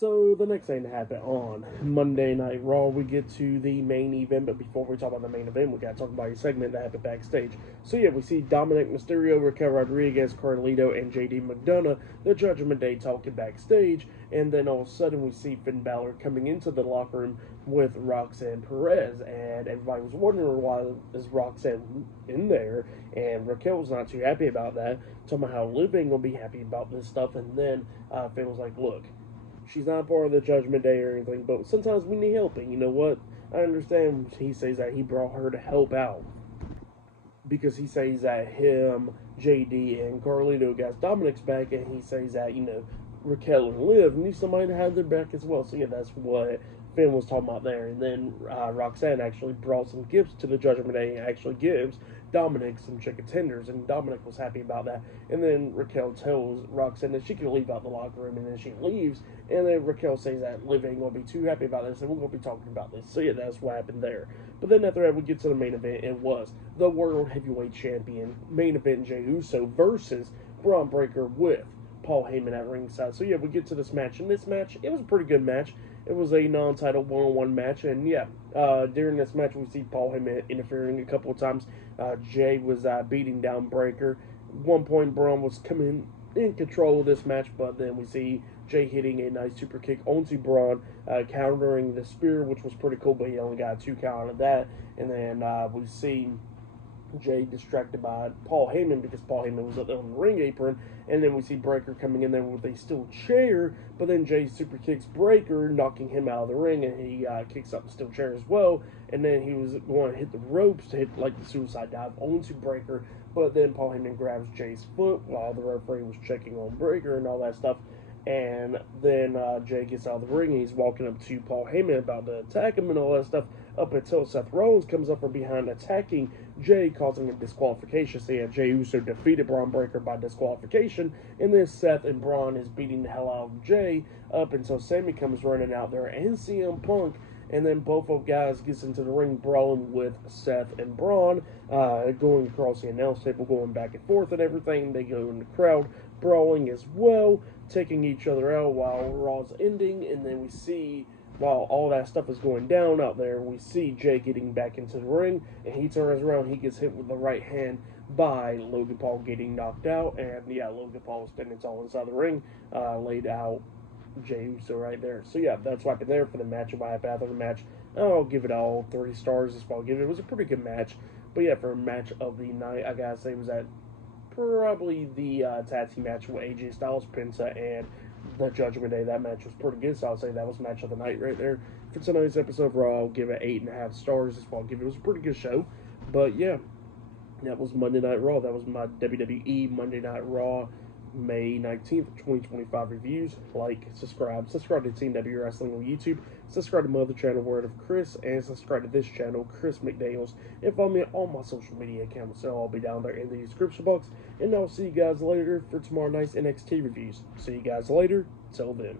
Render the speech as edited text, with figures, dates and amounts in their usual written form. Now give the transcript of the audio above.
So the next thing to happen on Monday Night Raw, we get to the main event. But before we talk about the main event, we gotta talk about a segment that happened backstage. So yeah, we see Dominic Mysterio, Raquel Rodriguez, Carlito, and JD McDonough, the Judgment Day, talking backstage. And then all of a sudden, we see Finn Balor coming into the locker room with Roxanne Perez, and everybody was wondering why is Roxanne in there. And Raquel was not too happy about that, talking about how Liv ain't gonna be happy about this stuff. And then Finn was like, "Look, she's not part of the Judgment Day or anything, but sometimes we need help. And you know what? I understand he says that he brought her to help out because he says that him, JD, and Carlito got Dominic's back, and he says that, Raquel and Liv need somebody to have their back as well. So, yeah, that's what Finn was talking about there. And then Roxanne actually brought some gifts to the Judgment Day and actually gives Dominic some chicken tenders, and Dominic was happy about that. And then Raquel tells Roxanne that she can leave out the locker room, and then she leaves. And then Raquel says that Liv ain't gonna be too happy about this, and we're gonna be talking about this. So yeah, that's what happened there. But then after that, we get to the main event. It was the World Heavyweight Champion main event: Jey Uso versus Bron Breakker with Paul Heyman at ringside. So yeah, we get to this match, and this match, it was a pretty good match. It was a non-title one-on-one match, and yeah, during this match, we see Paul Heyman interfering a couple of times. Jay was beating down Breakker. At one point, Braun was coming in control of this match, but then we see Jay hitting a nice super kick onto Braun, countering the spear, which was pretty cool, but he only got a 2 count out of that. And then we see Jay distracted by Paul Heyman because Paul Heyman was up there on the ring apron, and then we see Breakker coming in there with a steel chair, but then Jay super kicks Breakker, knocking him out of the ring, and he kicks up the steel chair as well, and then he was going to hit the ropes to hit like the suicide dive onto Breakker, but then Paul Heyman grabs Jay's foot while the referee was checking on Breakker and all that stuff. And then Jay gets out of the ring and he's walking up to Paul Heyman about to attack him and all that stuff, up until Seth Rollins comes up from behind attacking Jay, causing a disqualification. So yeah, Jey Uso defeated Bron Breakker by disqualification, and then Seth and Braun is beating the hell out of Jay up until Sammy comes running out there and CM Punk. And then both of guys gets into the ring brawling with Seth and Braun, going across the announce table, going back and forth and everything. They go in the crowd brawling as well, taking each other out while Raw's ending. And then we see, while all that stuff is going down out there, we see Jay getting back into the ring, and he turns around, he gets hit with the right hand by Logan Paul, getting knocked out. And yeah, Logan Paul was standing tall inside the ring, laid out Jey Uso right there. So yeah, that's what happened there for the match. And what happened after the match, I'll give it all 3 stars. Is what I'll give it. It was a pretty good match. But yeah, for a match of the night, I gotta say it was that probably the tag team match with AJ Styles, Penta, and the Judgment Day. That match was pretty good, so I'll say that was match of the night right there. For tonight's episode of Raw, I'll give it 8.5 stars. Is what I'll give it. It was a pretty good show. But yeah, that was Monday Night Raw. That was my WWE Monday Night Raw May 19th, 2025 reviews. Like, subscribe to Team W Wrestling on YouTube, subscribe to my other channel, Word of Chris, and subscribe to this channel, Chris McDaniels, and follow me on all my social media accounts. So I'll be down there in the description box, and I'll see you guys later for tomorrow night's NXT reviews. See you guys later. Till then.